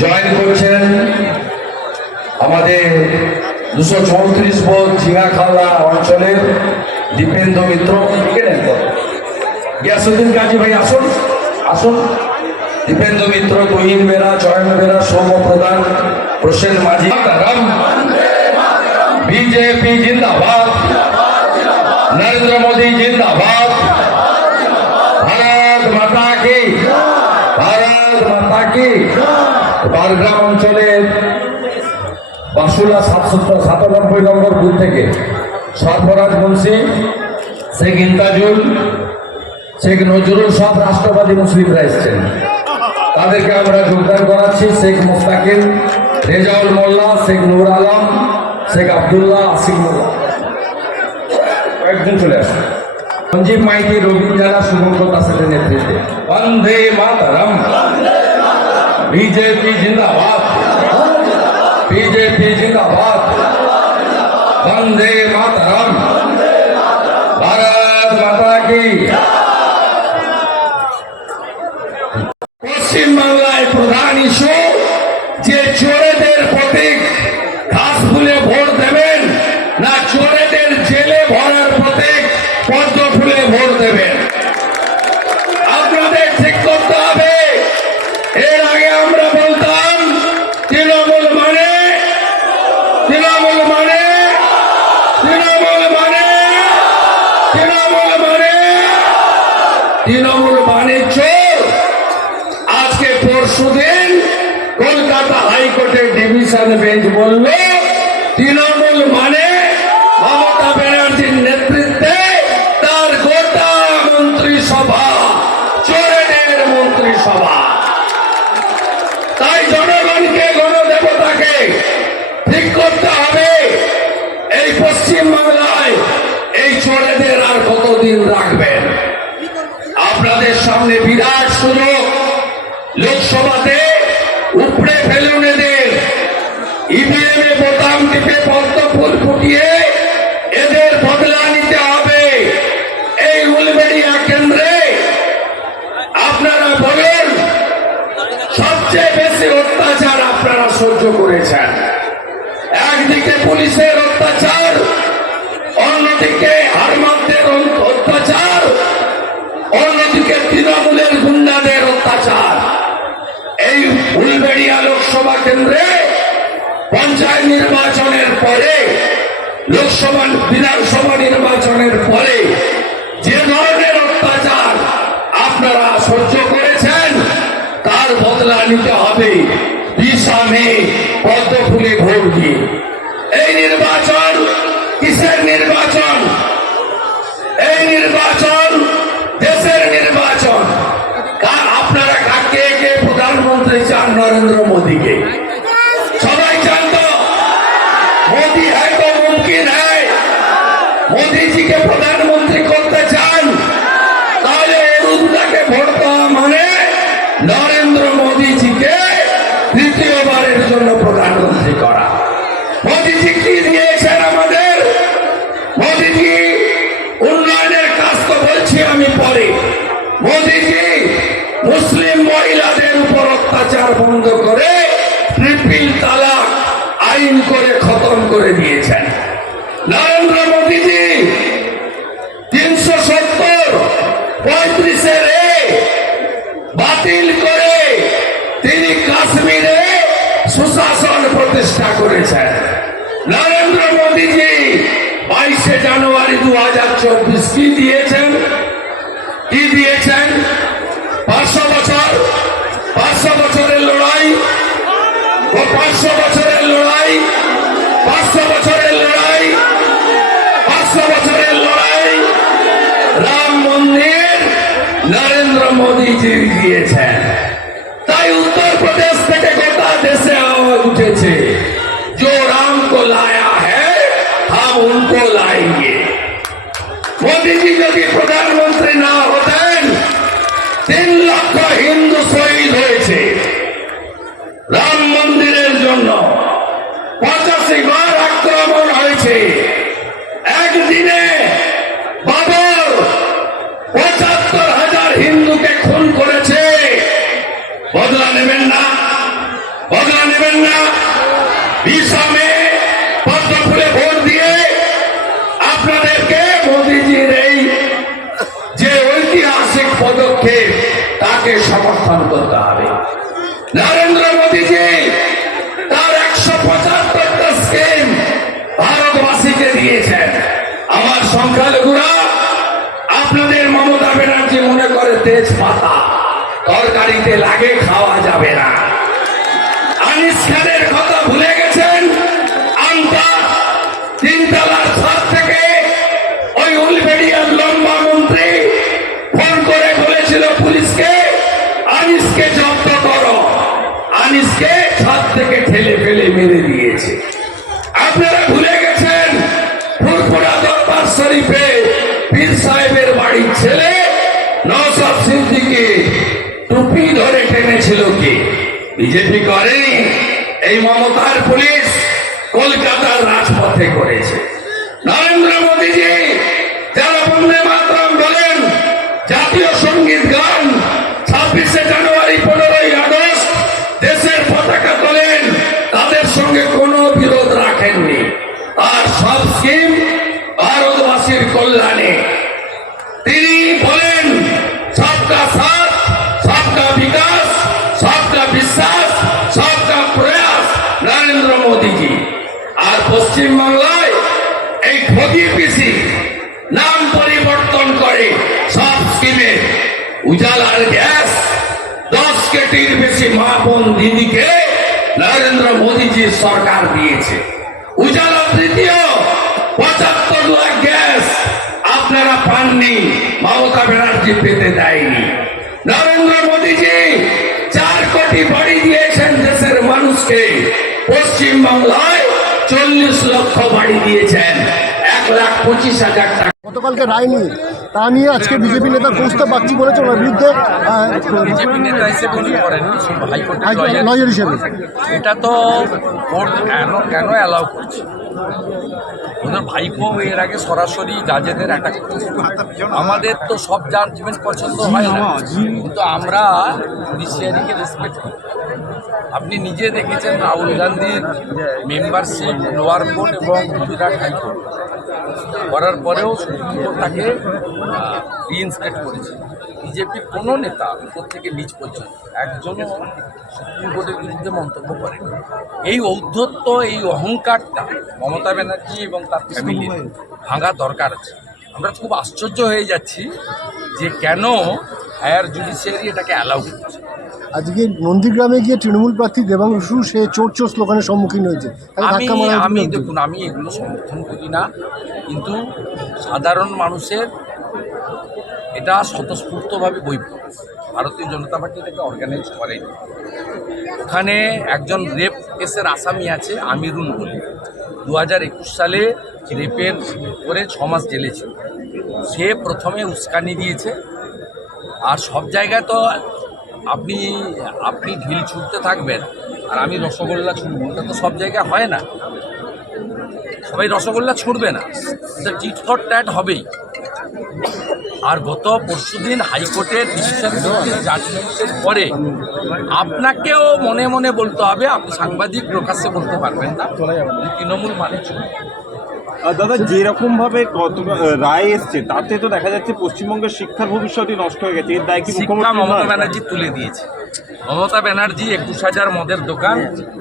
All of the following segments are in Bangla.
জয়েন করছেন আমাদের দুশো চৌত্রিশ বোধ ঝিঙাখালা অঞ্চলের দীপেন্দ্র মিত্র। গিয়াসুদ্দিন কাজী ভাই, আসুন আসুন। দীপেন্দ্র মিত্র, তুহিন বেরা চয়ন বেরা সৌম প্রধান, প্রসেন মাঝি। বিজেপি জিন্দাবাদ। নরেন্দ্র মোদী জিন্দাবাদ। মাতা কি বারগ্রাম অঞ্চলের বাসুলা সাতশো সাতানব্বই নম্বর বুথ থেকে সরফরাজ মুন্সি, শেখ ইন্তাজুল, শেখ নজরুল সব রাষ্ট্রবাদী মুসলিমরা এসছেন। তাদেরকে আমরা যোগদান করাচ্ছি, শেখ মোস্তাকিম রেজাউল মোল্লা, শেখ নূর আলম, শেখ আবদুল্লাহ, আসিফ মোল্লা। কয়েকজন চলে আসুন। সঞ্জীব মাইতি রবীন্দ্রা সুমন্ত দাসের নেতৃত্বে। বন্দে মাতারাম। বিজেপি জিন্দাবাদ। বিজেপি জিন্দাবাদ। বন্দে মাতারাম। ভারত মাতা কি পশ্চিম বাংলায় প্রধান ইস্যু যে চোরেদের প্রতীক ঘাস ফুলে ভোট দেবেন না চোরেদের জেলে ভরার প্রতীক পদ্ম ফুলে ভোট দেবেন আপনাদের ঠিক করতে হবে এর আগে আমরা বলতাম তৃণমূল মানে তৃণমূল মানে তৃণমূল মানে তৃণমূল মানে তৃণমূল বাণিজ্য। আজকে পরশু দিন কলকাতা হাইকোর্টের ডিভিশন বেঞ্চ বলল, তৃণমূল মানে মমতা ব্যানার্জির নেতৃত্বে তার গোটা মন্ত্রিসভা, চোরেদের মন্ত্রিসভা তাই জনগণকে গণদেবতাকে ঠিক করতে হবে এই পশ্চিম বাংলায় এই চোরেদের আর কতদিন রাখবেন আপনাদের সামনে বিরাট সুযোগ লোকসভাতে উপড়ে ফেলুন এদের। ইভিএম এ বোতাম টিপে পদ্ম ফুল ফুটিয়ে বদলা নিতে হবে। এই কেন্দ্রে আপনারা বলুন, সবচেয়ে বেশি অত্যাচার আপনারা সহ্য করেছেন। একদিকে পুলিশের অত্যাচার, অন্যদিকে হারমাতদের অত্যাচার অন্যদিকে তৃণমূলের গুন্ডাদের অত্যাচার এই লোকসভা কেন্দ্রে পঞ্চায়েত নির্বাচনের পরে, লোকসভা, বিধানসভা নির্বাচনের পরে যে ধরনের অত্যাচার আপনারা সহ্য করেছেন, তার বদলা নিতে হবে। মে পদ্ম ফুলে ভোট দিয়ে। এই নির্বাচন কিসের নির্বাচন? বন্ধ করে ট্রিপিল তালাক আইন করে খতম করে দিয়েছেন। নরেন্দ্র মোদীজি তিনশো সত্তর পঁয়ত্রিশের বাতিল করে তিনি কাশ্মীরে সুশাসন প্রতিষ্ঠা করেছেন। নরেন্দ্র মোদীজি বাইশে জানুয়ারি দু হাজার চব্বিশ কি দিয়েছেন? পাঁচশো বছরের লড়াই পাঁচশো বছরের লড়াই পাঁচশো বছরের লড়াই রাম মন্দির নরেন্দ্র মোদীজি দিয়েছেন তাই উত্তর প্রদেশ থেকে গোটা দেশে আওয়াজ উঠেছে जो राम को लाया है हम उनको लाएंगे মোদী জি যদি প্রধানমন্ত্রী না হতেন তিন লক্ষ হিন্দু শহীদ হয়েছে রাম হয়েছে একদিনে বাবর পঁচাত্তর হাজার হিন্দুকে খুন করেছে। বদলা নেবেন না, বদলা নেবেন না। বিশামে পদ্মফুলে ভোট দিয়ে আপনাদেরকে মোদিজির এই যে ঐতিহাসিক পদক্ষেপ, তাকে সমর্থন করতে হবে। নরেন্দ্র মোদীজি ভারতবাসীকে দিয়েছেন। আমার সংখ্যালঘুরা, আপনাদের মমতা ব্যানার্জি মনে করে তেজপাতা। তরকারিতে লাগে, খাওয়া যাবে না। ওই ফোন করে বলেছিল পুলিশকে জব্দ করো। ছাদ থেকে ফেলে দিয়েছে। আপনারা ভুলে শরীফে পীর সাহেবের বাড়ির ছেলে নওসাদ সিদ্দিকে টুপি ধরে টেনেছিল কি? বিজেপি করেনি। এই মমতার পুলিশ কলকাতার রাজপথে করেছে। নরেন্দ্র মোদীজি, যারা বন্দে মাতরম বলেন, জাতীয় সবকা প্রয়াস নরেন্দ্র মোদীজি। আর পশ্চিম বাংলায় এই ঠগি পিসি নাম পরিবর্তন করে সব স্কিমে উজালার গ্যাস, দশ কেটির বেশি মা বোন দিদিকে নরেন্দ্র মোদীজির সরকার দিয়েছে। উজালা তৃতীয়, পঁচাত্তর লাখ গ্যাস আপনারা পাননি, মমতা ব্যানার্জি পেতে দেয়নি। মানুষকে পশ্চিম বাংলায় চল্লিশ লক্ষ বাড়ি দিয়েছেন। এক লাখ পঁচিশ হাজার টাকা। গতকালকে রায় নিয়ে তা নিয়ে আজকে বিজেপি নেতা বুঝতে পারছি বলেছে ওনার বিরুদ্ধে বিজেপি নেতা হিসেবে উনি করেন হাইকোর্টের লয়ার লয়ার হিসেবে। এটা তো কোর্ট কেন কেন অ্যালাউ করছে? ওদের ভাইপো এর আগে সরাসরি জাজেদের অ্যাটাক আমাদের তো সব জাজমেন্ট পছন্দ হয় না। কিন্তু আমরা জুডিশিয়ারিকে রেসপেক্ট করি। আপনি নিজে দেখেছেন রাহুল গান্ধীর মেম্বারশিপ লোয়ার কোর্ট এবং গুজরাট হাইকোর্ট। করার পরেও সুপ্রিম কোর্ট তাকে রিইনস্টেট করেছে। বিজেপির কোনো নেতা উপর থেকে নিচ পর্যন্ত একজনও সুপ্রিম কোর্টের বিরুদ্ধে মন্তব্য করেন। এই ঔদ্ধত্য এই অহংকারটা মমতা ব্যানার্জি এবং তার ফ্যামিলির ভাঙা দরকার আছে। আমরা খুব আশ্চর্য হয়ে যাচ্ছি যে কেন হায়ার জুডিশিয়ারি এটাকে অ্যালাউ করছে। আজকে নন্দীগ্রামে গিয়ে তৃণমূল প্রার্থী দেবাংশু সে চোর চোর স্লোগানের সম্মুখীন হয়েছে। আমি আমি দেখুন আমি এগুলো সমর্থন করি না কিন্তু সাধারণ মানুষের এটা স্বতঃস্ফূর্তভাবে বই ভারতীয় জনতা পার্টি এটাকে অর্গানাইজ করে ওখানে একজন রেপ কেসের আসামি আছে, আমিরুল বলে। দু হাজার একুশ সালে রেপের করে ছ মাস জেলে ছিল। সে প্রথমে উস্কানি দিয়েছে। আর সব জায়গায় তো আপনি আপনি ঢিল ছুটতে থাকবেন আর আমি রসগোল্লা ছুটবো ওটা তো সব জায়গায় হয় না। সবাই রসগোল্লা ছুটবে না। ফর ট্যাট হবেই। আর গত পরশুদিন হাইকোর্টের ডিসিশন জাজমেন্টের পরে আপনাকেও মনে মনে বলতে হবে, আপনি সাংবাদিক প্রকাশ্যে বলতে পারবেন না। তৃণমূল মানে দাদা যেরকম ভাবে গত রায় এসছে তাতে তো দেখা যাচ্ছে পশ্চিমবঙ্গের শিক্ষার ভবিষ্যৎই নষ্ট হয়ে গেছে। এর দায় কি শিক্ষা মমতা ব্যানার্জি তুলে দিয়েছে। মমতা ব্যানার্জি একুশ হাজার মদের দোকান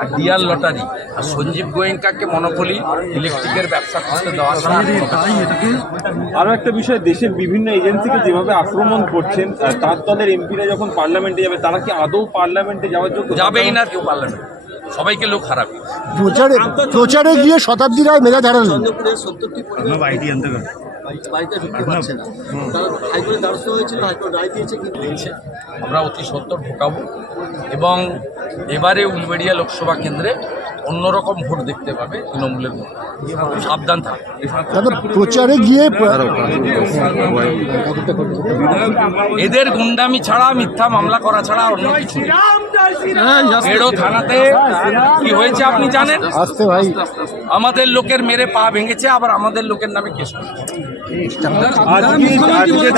আর ডিয়ার লটারি। আর সঞ্জীব গোয়েঙ্কাকে মনোপলি ইলেকট্রিকের ব্যবসা করতে দেওয়া আরও একটা বিষয় দেশের বিভিন্ন এজেন্সিকে যেভাবে আক্রমণ করছেন তার দলের এমপিরা যখন পার্লামেন্টে যাবে তারা কি আদৌ পার্লামেন্টে যাওয়ার যোগ্য? যাবেই না কেউ পার্লামেন্ট। সবাইকে লোক খারাপ প্রচারে প্রচারে গিয়ে শতাব্দী রায় সত্তরটি পরিবার বাড়িতে ঢুকতে পারছে না। তারা হাইকোর্টের দ্বারস্থ হয়েছিল হাইকোর্ট রায় দিয়েছে কিন্তু দিয়েছে। আমরা অতি সত্তর ঢোকাবো এবং এবারে উলবেড়িয়া লোকসভা কেন্দ্রে অন্যরকম ভোট দেখতে পাবে তৃণমূলের ভোট সাবধান থাকবে প্রচারে গিয়ে এদের গুন্ডামি ছাড়া মিথ্যা মামলা করা ছাড়া অন্য কিছু। থানাতে কি হয়েছে আপনি জানেন? আমাদের লোকের মেরে পা ভেঙেছে আবার আমাদের লোকের নামে কেস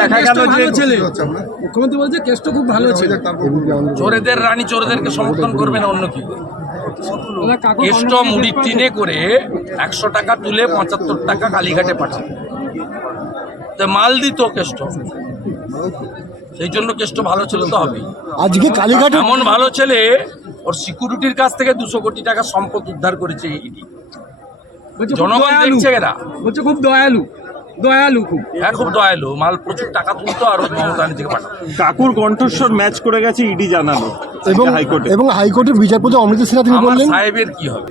দেখা গেল যে মুখ্যমন্ত্রী বলছে কেসটা খুব ভালো ছিল। চোরেদের রানী চোরেদেরকে সমর্থন করবে না অন্য কি কেষ্ট মুড়ির টিনে করে একশো টাকা তুলে পঁচাত্তর টাকা কালীঘাটে পাঠাবে। তো মাল দিত কেষ্ট সেই জন্য কেষ্ট ভালো ছিল তো হবে আজকে কালীঘাট এমন ভালো ছেলে ওর সিকিউরিটির কাছ থেকে দুশো কোটি টাকা সম্পদ উদ্ধার করেছে ইডি জনগণ দেখছে এরা। বলছে খুব দয়ালু। দয়ালু খুব। হ্যাঁ খুব দয়ালু। মাল প্রচুর টাকা তুলতো আর মমতা পাঠাতো। কাকুর কণ্ঠস্বর ম্যাচ করে গেছে ইডি জানালো। এবং হাইকোর্টে। এবং হাইকোর্টের বিচারপতি অমৃত সিনহা তিনি বললেন সাহেবের কি হবে?